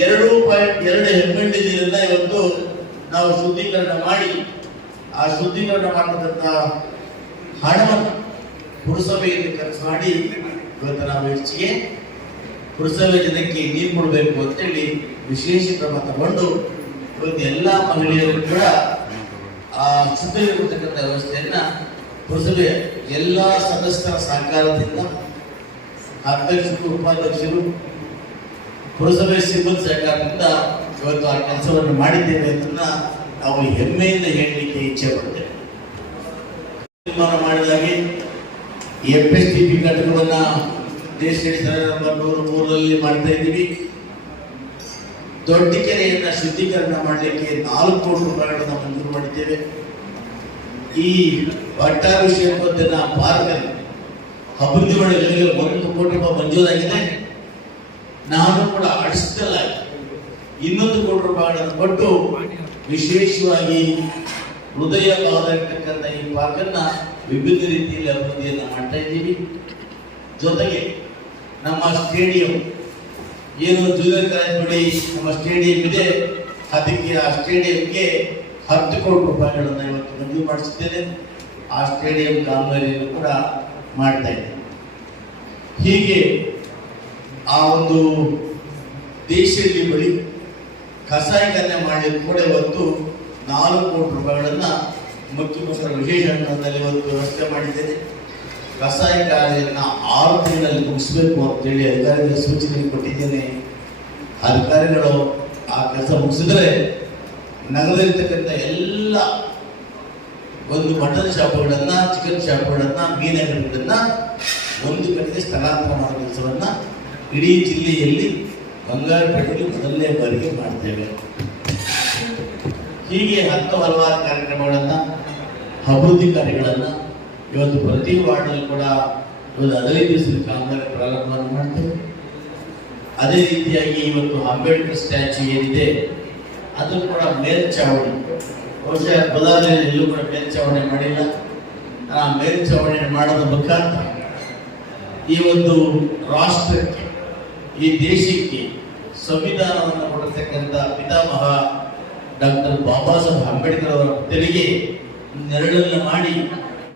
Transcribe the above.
ಎರಡು ಪಾಯಿಂಟ್ ಎರಡು ನೀರನ್ನ ಇವತ್ತು ನಾವು ಶುದ್ಧೀಕರಣ ಮಾಡಿ, ಆ ಶುದ್ಧೀಕರಣ ಮಾಡತಕ್ಕಂಥ ಹಣವನ್ನು ಪುರಸಭೆಯಲ್ಲಿ ಖರ್ಚು ಮಾಡಿ ಇವತ್ತು ನಾವು ಹೆಚ್ಚಿಗೆ ಪುರಸಭೆ ಜನಕ್ಕೆ ನೀರು ಕೊಡಬೇಕು ಅಂತೇಳಿ ವಿಶೇಷ ಕ್ರಮ ತಗೊಂಡು ಇವತ್ತು ಎಲ್ಲ ಮಹಿಳೆಯರು ಕೂಡ ಆ ಶುದ್ಧೀಕರಿಸತಕ್ಕಂಥ ವ್ಯವಸ್ಥೆಯನ್ನ ಪುರಸಭೆ ಎಲ್ಲ ಸದಸ್ಯರ ಸಹಕಾರದಿಂದ ಅಧ್ಯಕ್ಷರು, ಉಪಾಧ್ಯಕ್ಷರು ಪುರಸಭೆ ಸಿಬ್ಬಂದಿ ಸರ್ಕಾರದಿಂದ ಇವತ್ತು ಆ ಕೆಲಸವನ್ನು ಮಾಡಿದ್ದೇವೆ ಅದನ್ನ ನಾವು ಹೆಮ್ಮೆಯಿಂದ ಹೇಳಲಿಕ್ಕೆ ಇಚ್ಛೆ ಪಡ್ತೇವೆ. ತೀರ್ಮಾನ ಮಾಡಿದಾಗೆ ಎಫ್ ಎಸ್ ಟಿ ಪಿ ಘಟಕವನ್ನ ನಂಬರ್ ನೂರ ಮೂರರಲ್ಲಿ ಮಾಡ್ತಾ ಇದ್ದೀವಿ. ದೊಡ್ಡ ಕೆರೆಯನ್ನು ಶುದ್ಧೀಕರಣ ಮಾಡಲಿಕ್ಕೆ ನಾಲ್ಕು ಕೋಟಿ ರೂಪಾಯಿಗಳನ್ನು ಮಂಜೂರು ಮಾಡಿದ್ದೇವೆ. ಈ ಭಟ್ಟಾಭಿಷೇಕ ವಿಷಯಕ್ಕೊಂದಿನ ಪಾರ್ಕಲ್ಲಿ ಅಭಿವೃದ್ಧಿ ಮಾಡಲು ಒಂದು ಕೋಟಿ ರೂಪಾಯಿ ಮಂಜೂರಾಗಿದೆ. ನಾನು ಕೂಡ ಅಡಿಷನಲ್ ಇನ್ನೊಂದು ಕೋಟಿ ರೂಪಾಯಿಗಳನ್ನು ಕೊಟ್ಟು ವಿಶೇಷವಾಗಿ ಹೃದಯ ಭಾಗದಲ್ಲಿರ್ತಕ್ಕಂಥ ಈ ಪಾರ್ಕನ್ನ ವಿವಿಧ ರೀತಿಯಲ್ಲಿ ಅಭಿವೃದ್ಧಿಯನ್ನು ಮಾಡ್ತಾ ಇದ್ದೀವಿ. ಜೊತೆಗೆ ನಮ್ಮ ಸ್ಟೇಡಿಯಂ ಏನು ಜೂನಿಯರ್ ಕಾಲೇಜ್ ನೋಡಿ, ನಮ್ಮ ಸ್ಟೇಡಿಯಂ ಇದೆ. ಅದಕ್ಕೆ ಆ ಸ್ಟೇಡಿಯಂಗೆ ಹತ್ತು ಕೋಟಿ ರೂಪಾಯಿಗಳನ್ನು ಇವತ್ತು ಮಂಜೂರು ಮಾಡಿಸಿದ್ದೇನೆ. ಆ ಸ್ಟೇಡಿಯಂ ಕಾಮಗಾರಿಯನ್ನು ಕೂಡ ಮಾಡ್ತಾ ಇದ್ದೇನೆ. ಹೀಗೆ ಆ ಒಂದು ದೇಶದಲ್ಲಿ ಬಳಿ ಕಸಾಯಿಖಾನೆ ಮಾಡಿ ಕೂಡ ಇವತ್ತು ನಾಲ್ಕು ಕೋಟಿ ರೂಪಾಯಿಗಳನ್ನು ಮುಖ್ಯಮಂತ್ರಿ ವಿಶೇಷ ಅನುದಾನದಲ್ಲಿ ಒಂದು ವ್ಯವಸ್ಥೆ ಮಾಡಿದ್ದೇನೆ. ಕಸಾಯಿ ಕಾರ್ಯನ್ನ ಆರು ತಿಂಗಳಲ್ಲಿ ಮುಗಿಸ್ಬೇಕು ಅಂತೇಳಿ ಅಧಿಕಾರಿಗಳ ಸೂಚನೆ ಕೊಟ್ಟಿದ್ದೇನೆ. ಅಧಿಕಾರಿಗಳು ಆ ಕೆಲಸ ಮುಗಿಸಿದ್ರೆ ನಗರದಲ್ಲಿರ್ತಕ್ಕಂಥ ಎಲ್ಲ ಒಂದು ಮಟನ್ ಶಾಪ್ಗಳನ್ನ, ಚಿಕನ್ ಶಾಪ್ಗಳನ್ನ ಮೀನ್ ಅಂಗಡಿಗಳನ್ನ ಒಂದು ಕಡೆಗೆ ಸ್ಥಳಾಂತರ ಮಾಡೋ ಕೆಲಸವನ್ನ ಇಡೀ ಜಿಲ್ಲೆಯಲ್ಲಿ ಬಂಗಾರಪೇಟೆಯಲ್ಲಿ ಮೊದಲನೇ ಬಾರಿಗೆ ಮಾಡ್ತೇವೆ. ಹೀಗೆ ಹತ್ತು ಹಲವಾರು ಕಾರ್ಯಕ್ರಮಗಳನ್ನು, ಅಭಿವೃದ್ಧಿ ಕಾರ್ಯಗಳನ್ನು ಇವತ್ತು ಪ್ರತಿ ವಾರ್ಡಲ್ಲಿ ಕೂಡ ಇವತ್ತು ಹದಿನೈದು ದಿವಸದ ಕಾಮಗಾರಿ ಪ್ರಾರಂಭವನ್ನು ಮಾಡ್ತೇವೆ. ಅದೇ ರೀತಿಯಾಗಿ ಇವತ್ತು ಅಂಬೇಡ್ಕರ್ ಸ್ಟ್ಯಾಚ್ಯೂ ಏನಿದೆ, ಅದು ಕೂಡ ಮೇಲ್ಚಾವಣಿ. ಬಹುಶಃ ಬದಾರಿಯಲ್ಲಿ ಎಲ್ಲೂ ಕೂಡ ಮೇಲ್ಚಾವಣಿ ಮಾಡಿಲ್ಲ. ಆ ಮೇಲ್ಚಾವಣಿ ಮಾಡೋದ್ರ ಮುಖಾಂತರ ಈ ಒಂದು ರಾಷ್ಟ್ರಕ್ಕೆ ಈ ದೇಶಕ್ಕೆ ಸಂವಿಧಾನವನ್ನು ಕೊಡತಕ್ಕಂಥ ಪಿತಾಮಹ ಡಾಕ್ಟರ್ ಬಾಬಾ ಸಾಹೇಬ್ ಅಂಬೇಡ್ಕರ್ ಅವರ ತೆರಿಗೆ ನೆರಳನ್ನು ಮಾಡಿ